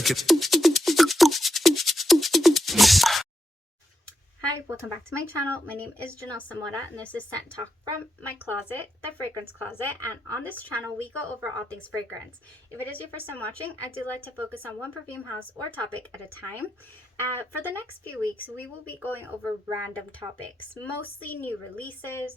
check it. Hi, welcome back to my channel. My name is Janelle Samora, and this is Scent Talk from my closet, the fragrance closet. And on this channel, we go over all things fragrance. If it is your first time watching, I do like to focus on one perfume house or topic at a time. For the next few weeks, we will be going over random topics, mostly new releases,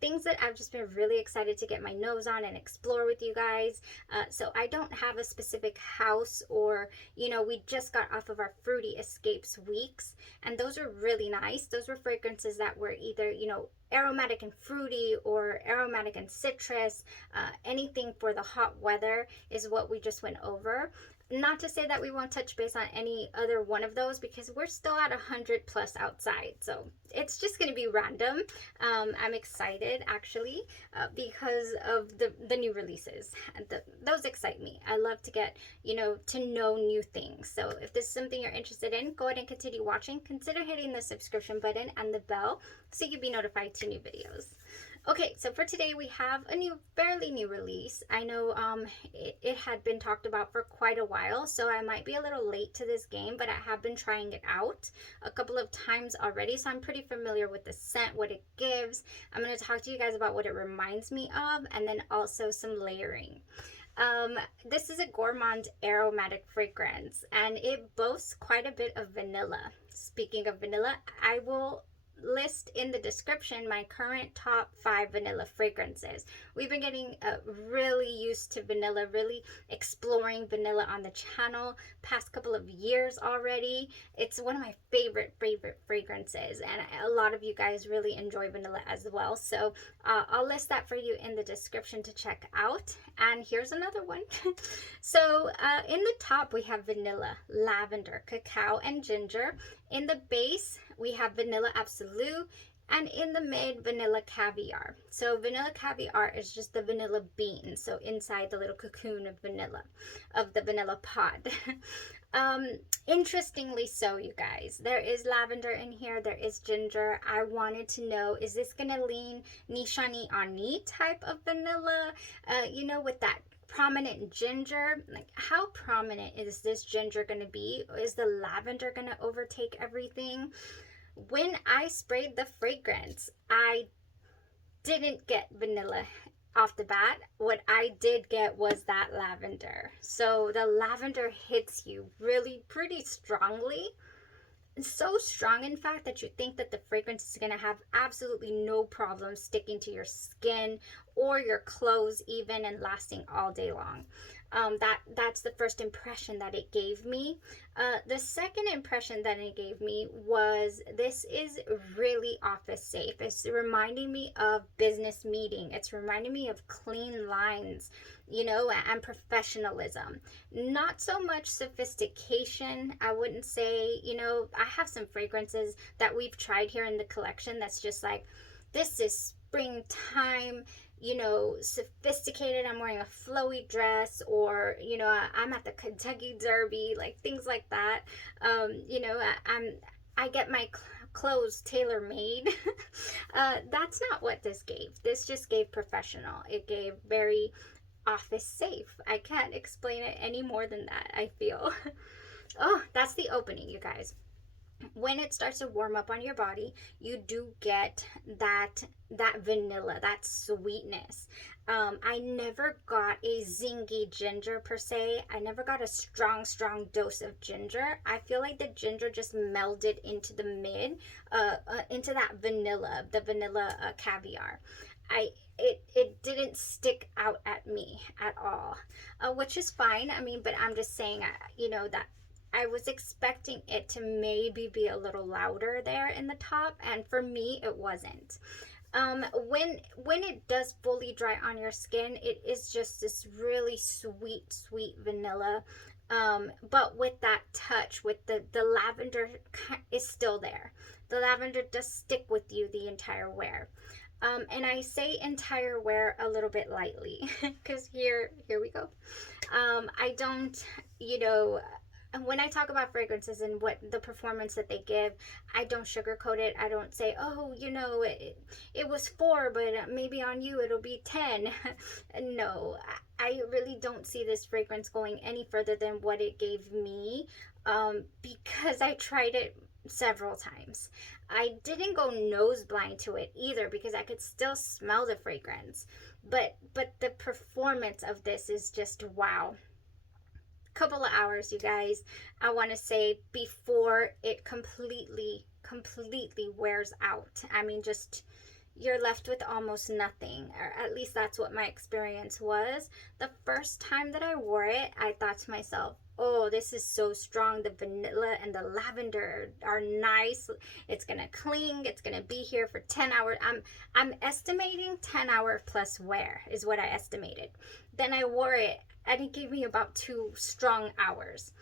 things that I've just been really excited to get my nose on and explore with you guys. So I don't have a specific house, or, we just got off of our Fruity Escapes weeks, and those are really nice. Those were fragrances that were either, aromatic and fruity or aromatic and citrus. Anything for the hot weather is what we just went over. Not to say that we won't touch base on any other one of those, because we're still at 100 plus outside, so it's just going to be random. I'm excited actually because of the new releases. Those excite me. I love to get to know new things. So if this is something you're interested in, go ahead and continue watching. Consider hitting the subscription button and the bell so you'll be notified to new videos. Okay, so for today we have a fairly new release. I know it had been talked about for quite a while, so I might be a little late to this game, but I have been trying it out a couple of times already, so I'm pretty familiar with the scent, what it gives. I'm going to talk to you guys about what it reminds me of, and then also some layering. This is a Gourmand aromatic fragrance, and it boasts quite a bit of vanilla. Speaking of vanilla, I will list in the description my current top 5 vanilla fragrances. We've been getting really used to vanilla, really exploring vanilla on the channel past couple of years already. It's one of my favorite fragrances, and a lot of you guys really enjoy vanilla as well, so I'll list that for you in the description to check out. And here's another one. So in the top we have vanilla, lavender, cacao, and ginger. In the base we have vanilla absolute, and in the mid, vanilla caviar. So vanilla caviar is just the vanilla bean, so inside the little cocoon of vanilla, of the vanilla pod. Interestingly so, you guys, there is lavender in here, there is ginger. I wanted to know, is this gonna lean Nishani Ani type of vanilla, with that prominent ginger? Like, how prominent is this ginger gonna be? Is the lavender gonna overtake everything? When I sprayed the fragrance, I didn't get vanilla off the bat. What I did get was that lavender. So the lavender hits you really pretty strongly. So strong, in fact, that you think that the fragrance is going to have absolutely no problem sticking to your skin or your clothes even, and lasting all day long. That's the first impression that it gave me. The second impression that it gave me was, this is really office safe. It's reminding me of business meeting. It's reminding me of clean lines, and professionalism. Not so much sophistication. I wouldn't say, I have some fragrances that we've tried here in the collection that's just like, this is springtime, sophisticated. I'm wearing a flowy dress, or I'm at the Kentucky Derby, like things like that. I get my clothes tailor made. That's not what this gave. This just gave professional. It gave very office safe. I can't explain it any more than that, I feel. Oh, that's the opening, you guys. When it starts to warm up on your body, you do get that vanilla, that sweetness. I never got a zingy ginger per se. I never got a strong dose of ginger. I feel like the ginger just melded into the mid, into that vanilla, the vanilla caviar. It didn't stick out at me at all, which is fine. I mean, but I'm just saying, that I was expecting it to maybe be a little louder there in the top, and for me it wasn't. When it does fully dry on your skin, it is just this really sweet vanilla, but with that touch, with the lavender is still there. The lavender does stick with you the entire wear. And I say entire wear a little bit lightly, because here we go. I don't, and when I talk about fragrances and what the performance that they give, I don't sugarcoat it. I don't say, oh, you know, it was 4, but maybe on you it'll be 10. No, I really don't see this fragrance going any further than what it gave me, because I tried it several times. I didn't go nose blind to it either because I could still smell the fragrance. But the performance of this is just wow. Couple of hours, you guys, I want to say, before it completely wears out. I mean, just you're left with almost nothing, or at least that's what my experience was. The first time that I wore it, I thought to myself, oh, this is so strong. The vanilla and the lavender are nice. It's gonna cling. It's gonna be here for 10 hours. I'm estimating 10-hour plus wear is what I estimated. Then I wore it and it gave me about 2 strong hours.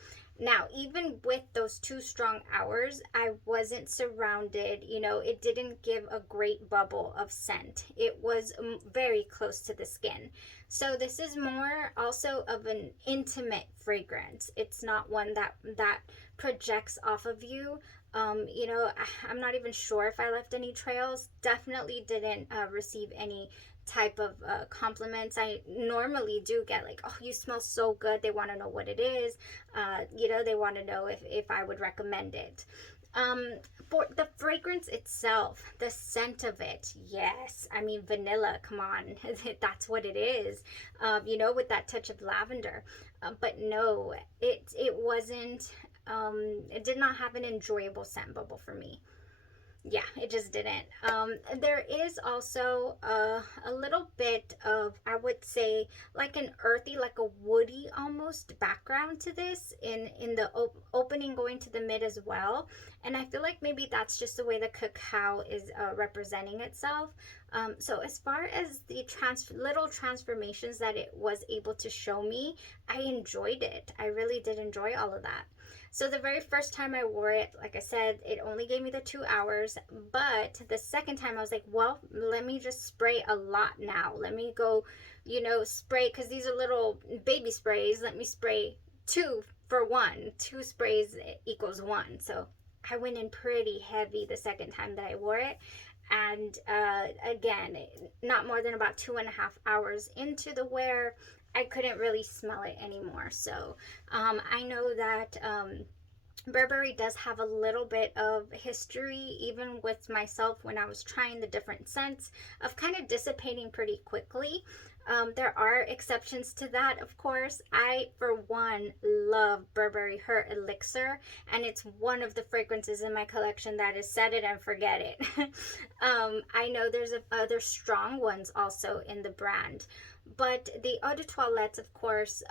Now, even with those 2 strong hours, I wasn't surrounded, you know, it didn't give a great bubble of scent. It was very close to the skin. So this is more also of an intimate fragrance. It's not one that projects off of you. You know, I'm not even sure if I left any trails. Definitely didn't receive any type of compliments. I normally do get like, oh, you smell so good. They want to know what it is. You know, they want to know if I would recommend it. For the fragrance itself, the scent of it, yes. I mean, vanilla, come on. That's what it is. You know, with that touch of lavender. But no, it wasn't, it did not have an enjoyable scent bubble for me. Yeah, it just didn't. There is also a little bit of, I would say, like an earthy, like a woody almost background to this in the opening going to the mid as well. And I feel like maybe that's just the way the cacao is representing itself. So as far as the little transformations that it was able to show me, I enjoyed it. I really did enjoy all of that. So the very first time I wore it, like I said, it only gave me the 2 hours. But the second time I was like, well, let me just spray a lot now. Let me go, you know, spray, because these are little baby sprays. Let me spray 2 for 1. 2 sprays equals 1. So I went in pretty heavy the second time that I wore it. And again, not more than about 2.5 hours into the wear, I couldn't really smell it anymore. So I know that Burberry does have a little bit of history, even with myself when I was trying the different scents, of kind of dissipating pretty quickly. There are exceptions to that, of course. I, for one, love Burberry Her Elixir, and it's one of the fragrances in my collection that is set it and forget it. I know there's other strong ones also in the brand. But the eau de toilette, of course,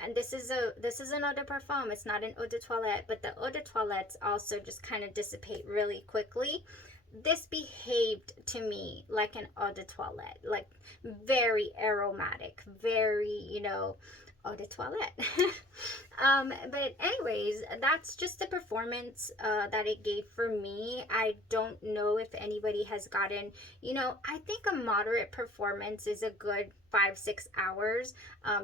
and this is an eau de parfum. It's not an eau de toilette, but the eau de toilettes also just kind of dissipate really quickly. This behaved to me like an eau de toilette, like very aromatic, very, you know, eau de toilette. But anyways, that's just the performance that it gave for me. I don't know if anybody has gotten, you know, I think a moderate performance is a good 5-6 hours.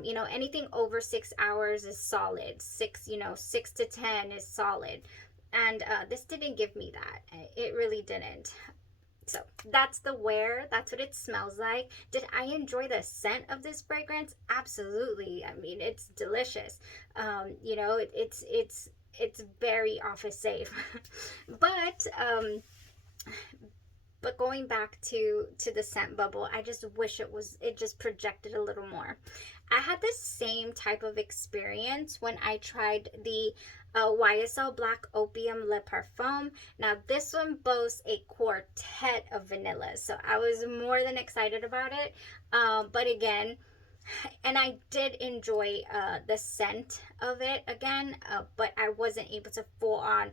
You know, anything over 6 hours is solid. 6 to 10 is solid. And this didn't give me that. It really didn't. So that's the wear. That's what it smells like. Did I enjoy the scent of this fragrance? Absolutely. I mean, it's delicious. You know, it's very office safe. But going back to the scent bubble, I just wish it just projected a little more. I had the same type of experience when I tried the YSL Black Opium Le Parfum. Now this one boasts a quartet of vanillas, so I was more than excited about it. But again, and I did enjoy the scent of it again, but I wasn't able to full on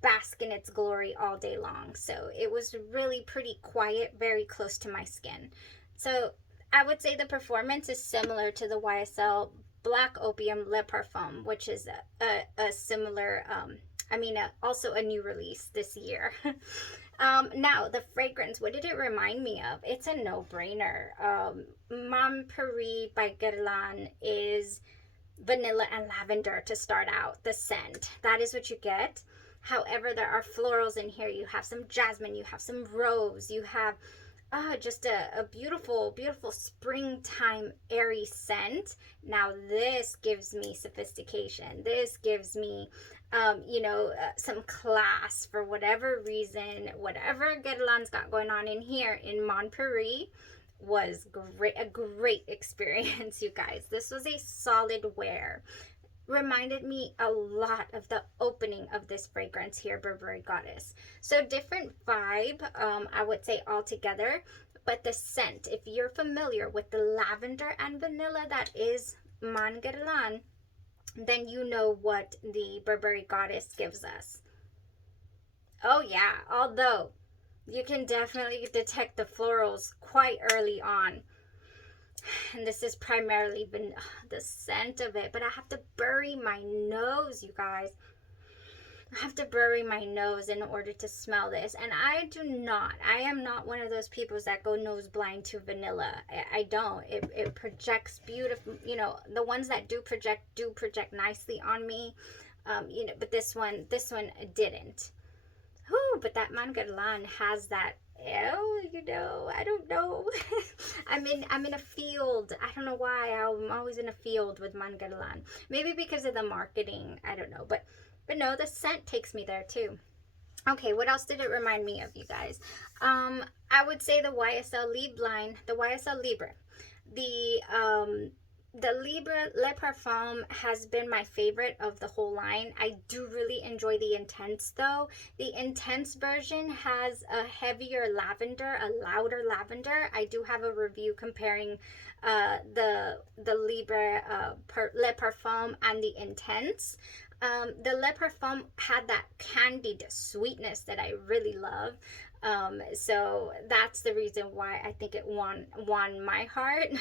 bask in its glory all day long. So it was really pretty quiet, very close to my skin. So I would say the performance is similar to the YSL Black Opium Le Parfum, which is a similar, also a new release this year. Now, the fragrance, what did it remind me of? It's a no-brainer. Mon Guerlain by Guerlain is vanilla and lavender to start out the scent. That is what you get. However, there are florals in here. You have some jasmine, you have some rose, you have just a beautiful, beautiful springtime airy scent. Now this gives me sophistication. This gives me, some class for whatever reason. Whatever Guerlain's got going on in here in Mon Guerlain was great, a great experience, you guys. This was a solid wear. Reminded me a lot of the opening of this fragrance here, Burberry Goddess. So different vibe, I would say altogether, but the scent, if you're familiar with the lavender and vanilla that is Mon Guerlain, then you know what the Burberry Goddess gives us. Oh yeah, although you can definitely detect the florals quite early on. And this is primarily been the scent of it, but I have to bury my nose, you guys. I have to bury my nose in order to smell this. And I am not one of those people that go nose blind to vanilla. I don't. It projects beautiful, the ones that do project nicely on me. But this one didn't. Whew, but that Mon Guerlain has that, I don't know. I'm in a field. I don't know why. I'm always in a field with Mon Guerlain. Maybe because of the marketing. I don't know. But no, the scent takes me there too. Okay, what else did it remind me of, you guys? I would say the YSL Libre line, the YSL Libre. The Libre Le Parfum has been my favorite of the whole line. I do really enjoy the Intense though. The Intense version has a heavier lavender, a louder lavender. I do have a review comparing the Libre Le Parfum and the Intense. The Le Parfum had that candied sweetness that I really love. So that's the reason why I think it won my heart.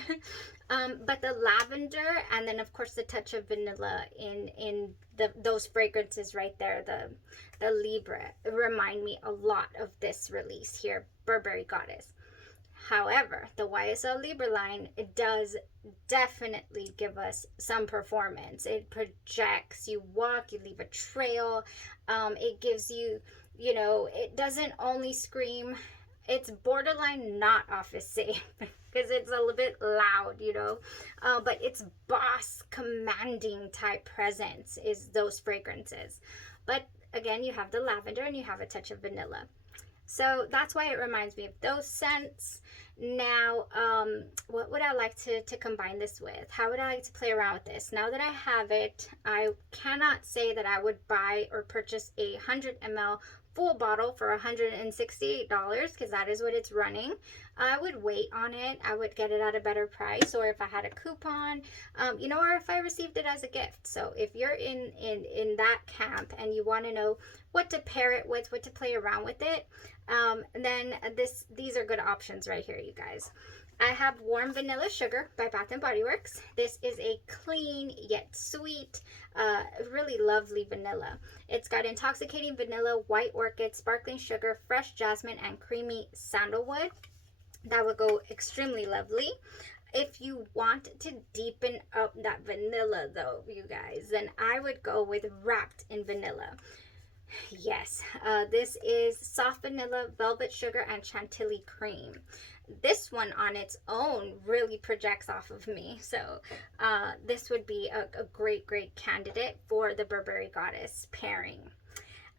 But the lavender, and then of course the touch of vanilla in those fragrances right there, the Libre, remind me a lot of this release here, Burberry Goddess. However, the YSL Libre line, it does definitely give us some performance. It projects, you walk, you leave a trail. It gives you, it doesn't only scream, it's borderline not office safe because it's a little bit loud, but it's boss commanding type presence is those fragrances. But again, you have the lavender and you have a touch of vanilla. So that's why it reminds me of those scents. Now, what would I like to combine this with? How would I like to play around with this? Now that I have it, I cannot say that I would buy or purchase a 100 ml full bottle for $168 because that is what it's running. I would wait on it. I would get it at a better price, or if I had a coupon, or if I received it as a gift. So if you're in that camp and you want to know what to pair it with, what to play around with it, then these are good options right here, you guys. I have Warm Vanilla Sugar by Bath & Body Works. This is a clean yet sweet, really lovely vanilla. It's got intoxicating vanilla, white orchid, sparkling sugar, fresh jasmine, and creamy sandalwood. That would go extremely lovely. If you want to deepen up that vanilla though, you guys, then I would go with Wrapped in Vanilla. Yes, this is soft vanilla, velvet sugar, and chantilly cream. This one on its own really projects off of me. So this would be a great candidate for the Burberry Goddess pairing.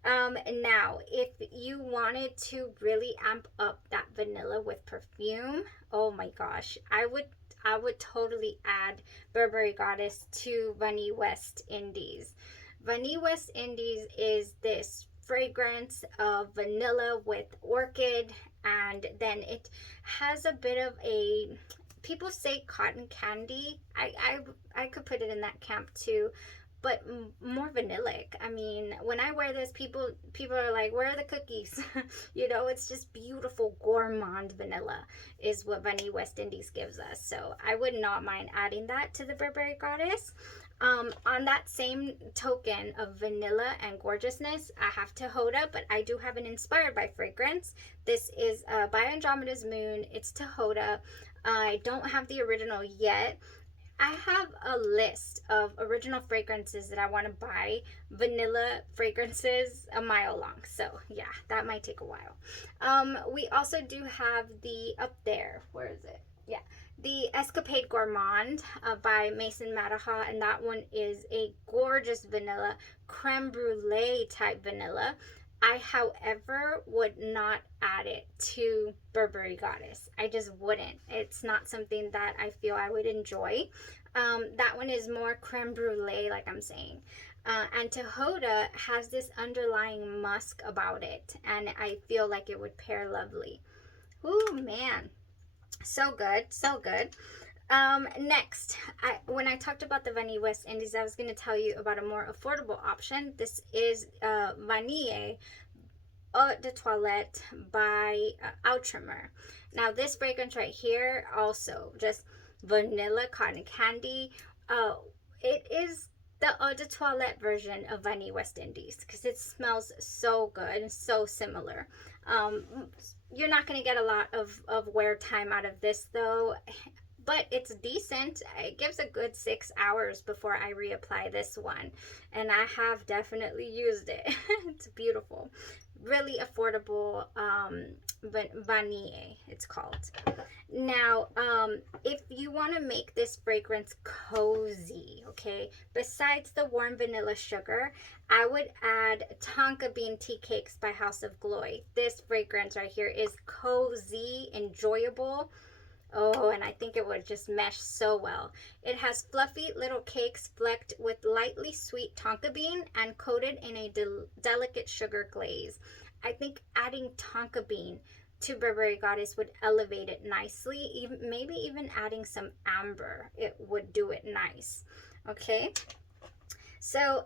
Now, if you wanted to really amp up that vanilla with perfume, oh my gosh, I would totally add Burberry Goddess to Vanille West Indies. Vanille West Indies is this fragrance of vanilla with orchid, and then it has a bit of a, people say cotton candy. I could put it in that camp too, but more vanillic. I mean, when I wear this, people are like, where are the cookies? It's just beautiful gourmand vanilla is what Vanille West Indies gives us. So I would not mind adding that to the Burberry Goddess. On that same token of vanilla and gorgeousness, I have Tahoda, but I do have an Inspired by fragrance. This is by Andromeda's Moon. It's Tahoda. I don't have the original yet. I have a list of original fragrances that I want to buy, vanilla fragrances, a mile long. So yeah, that might take a while. We also do have the, up there, where is it? Yeah, the Escapade Gourmand by Mason Madaha, and that one is a gorgeous vanilla, creme brulee type vanilla. I, however, would not add it to Burberry Goddess. I just wouldn't. It's not something that I feel I would enjoy. That one is more creme brulee, like I'm saying. And Tahoda has this underlying musk about it, and I feel like it would pair lovely. Ooh, man. So good, so good. Next, when I talked about the Vanille West Indies, I was going to tell you about a more affordable option. This is Vanille Eau de Toilette by Outrimer. Now, this fragrance right here, also just vanilla cotton candy. It is the Eau de Toilette version of Vanille West Indies because it smells so good and so similar. You're not going to get a lot of wear time out of this though, but it's decent. It gives a good 6 hours before I reapply this one, and I have definitely used it. It's beautiful. Really affordable, Vanille it's called. Now, if you want to make this fragrance cozy, okay, besides the warm vanilla sugar, I would add Tonka Bean Tea Cakes by House of Glory. This fragrance right here is cozy, enjoyable. Oh, and I think it would just mesh so well. It has fluffy little cakes flecked with lightly sweet tonka bean and coated in a delicate sugar glaze. I think adding tonka bean to Burberry Goddess would elevate it nicely. Maybe even adding some amber, it would do it nice. Okay. So,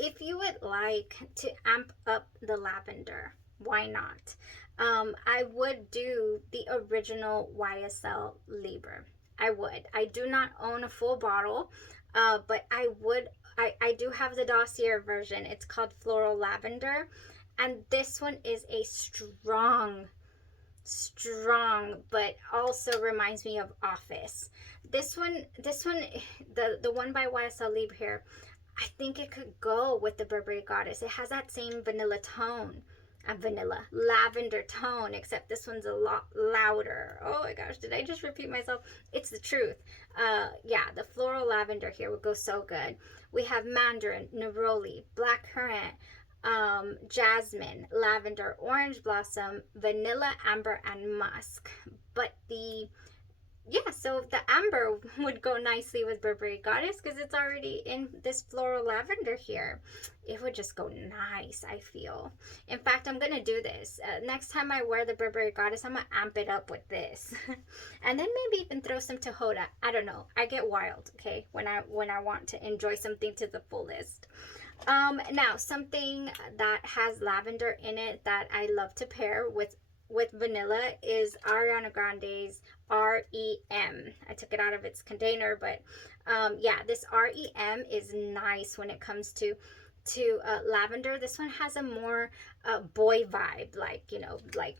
if you would like to amp up the lavender, why not? I would do the original YSL Libre. I would. I do not own a full bottle, but I would. I do have the dossier version. It's called Floral Lavender, and this one is a strong, but also reminds me of Office. This one, the one by YSL Libre here, I think it could go with the Burberry Goddess. It has that same vanilla tone. Lavender tone, except this one's a lot louder. Oh my gosh, did I just repeat myself? It's the truth. Yeah, the floral lavender here would go so good. We have mandarin, neroli, blackcurrant, jasmine, lavender, orange blossom, vanilla, amber, and musk. But so the amber would go nicely with Burberry Goddess because it's already in this floral lavender here. It would just go nice, I feel. In fact, I'm going to do this. Next time I wear the Burberry Goddess, I'm going to amp it up with this. And then maybe even throw some Tahoda. I don't know. I get wild, okay, when I want to enjoy something to the fullest. Now, something that has lavender in it that I love to pair with vanilla is Ariana Grande's REM. I took it out of its container, but yeah, this REM is nice when it comes to lavender. This one has a more boy vibe, like, you know, like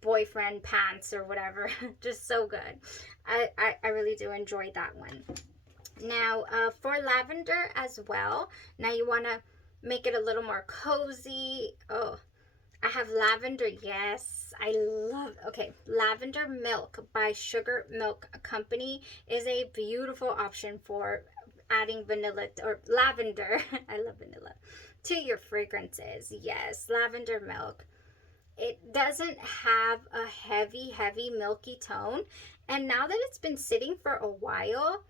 boyfriend pants or whatever. Just so good. I really do enjoy that one. Now, for lavender as well, now you want to make it a little more cozy. Oh, I have lavender, yes, I love, okay, Lavender Milk by Sugar Milk Company is a beautiful option for adding vanilla or lavender, I love vanilla, to your fragrances. Yes, Lavender Milk. It doesn't have a heavy milky tone, and now that it's been sitting for a while,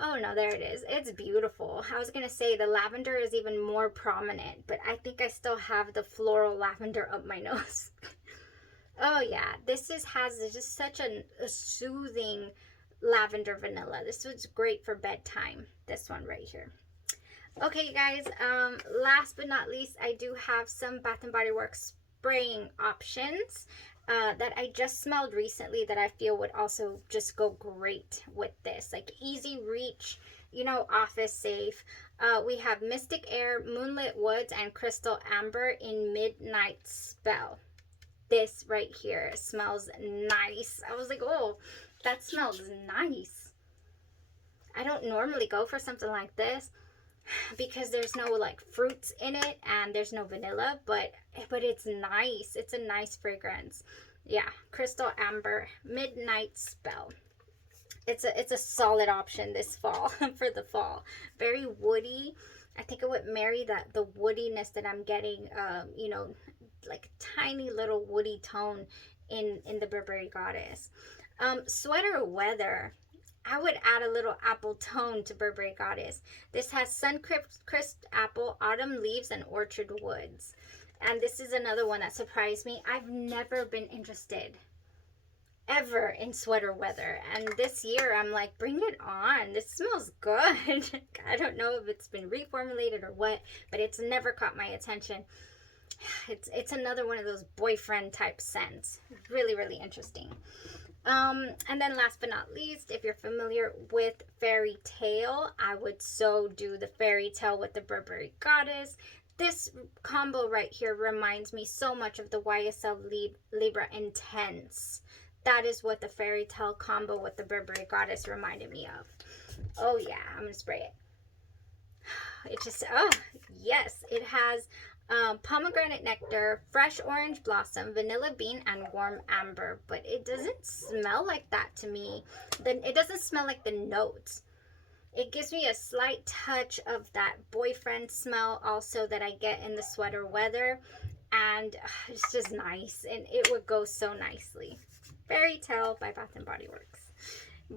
oh no, there it is. It's beautiful. I was going to say the lavender is even more prominent, but I think I still have the floral lavender up my nose. Oh yeah, this has just such a soothing lavender vanilla. This was great for bedtime, this one right here. Okay, you guys, last but not least, I do have some Bath & Body Works spraying options that I just smelled recently that I feel would also just go great with this. Like easy reach, you know, office safe. We have Mystic Air, Moonlit Woods, and Crystal Amber in Midnight Spell. This right here smells nice. I was like, oh, that smells nice. I don't normally go for something like this because there's no like fruits in it and there's no vanilla, but it's nice. It's a nice fragrance. Yeah, Crystal Amber Midnight Spell. It's a solid option this fall for the fall. Very woody. I think it would marry the woodiness that I'm getting, you know, like tiny little woody tone in the Burberry Goddess. Sweater Weather. I would add a little apple tone to Burberry Goddess. This has sun-crisp apple, autumn leaves, and orchard woods. And this is another one that surprised me. I've never been interested ever in Sweater Weather, and this year I'm like, bring it on. This smells good. I don't know if it's been reformulated or what, but it's never caught my attention. It's another one of those boyfriend type scents. Really, really interesting. And then last but not least, if you're familiar with Fairy Tale, I would so do the Fairy Tale with the Burberry Goddess. This combo right here reminds me so much of the YSL Libre Intense. That is what the Fairy Tale combo with the Burberry Goddess reminded me of. Oh yeah, I'm gonna spray it. It just, oh yes, it has pomegranate nectar, fresh orange blossom, vanilla bean, and warm amber. But it doesn't smell like that to me. Then it doesn't smell like the notes. It gives me a slight touch of that boyfriend smell also that I get in the Sweater Weather. And it's just nice, and it would go so nicely. Fairy Tale by Bath & Body Works.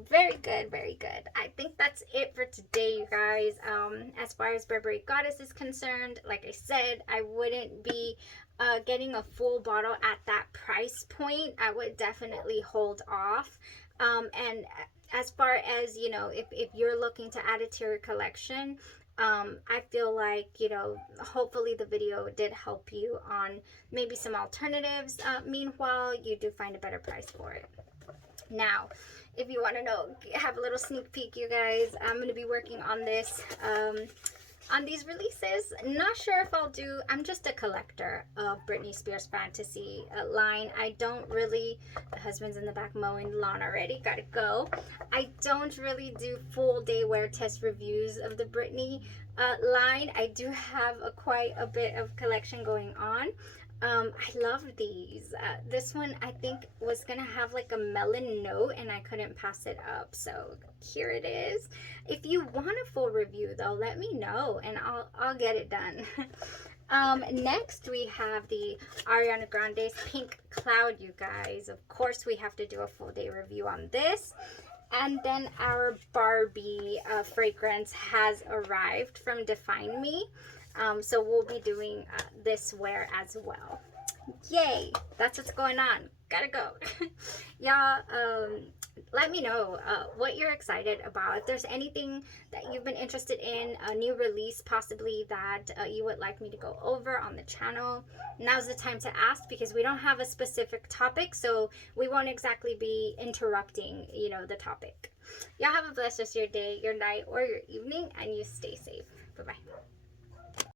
Very good, very good. I think that's it for today, you guys. As far as Burberry Goddess is concerned, like I said, I wouldn't be getting a full bottle at that price point. I would definitely hold off. And as far as, you know, if you're looking to add it to your collection, I feel like, you know, hopefully the video did help you on maybe some alternatives. Meanwhile, you do find a better price for it. Now, if you want to know, have a little sneak peek, you guys, I'm going to be working on this, on these releases. Not sure if I'll do, I'm just a collector of Britney Spears Fantasy line. I don't really, the husband's in the back mowing the lawn already, gotta go. I don't really do full day wear test reviews of the Britney line. I do have quite a bit of collection going on. I love these. This one I think was gonna have like a melon note and I couldn't pass it up, so here it is. If you want a full review though, let me know and I'll get it done. Next we have the Ariana Grande's Pink Cloud, you guys. Of course we have to do a full day review on this. And then our Barbie fragrance has arrived from Define Me. So we'll be doing this wear as well. Yay, that's what's going on. Gotta go. Y'all, let me know what you're excited about. If there's anything that you've been interested in, a new release possibly that you would like me to go over on the channel, now's the time to ask, because we don't have a specific topic, so we won't exactly be interrupting, you know, the topic. Y'all have a blessed rest of your day, your night, or your evening, and you stay safe. Bye-bye.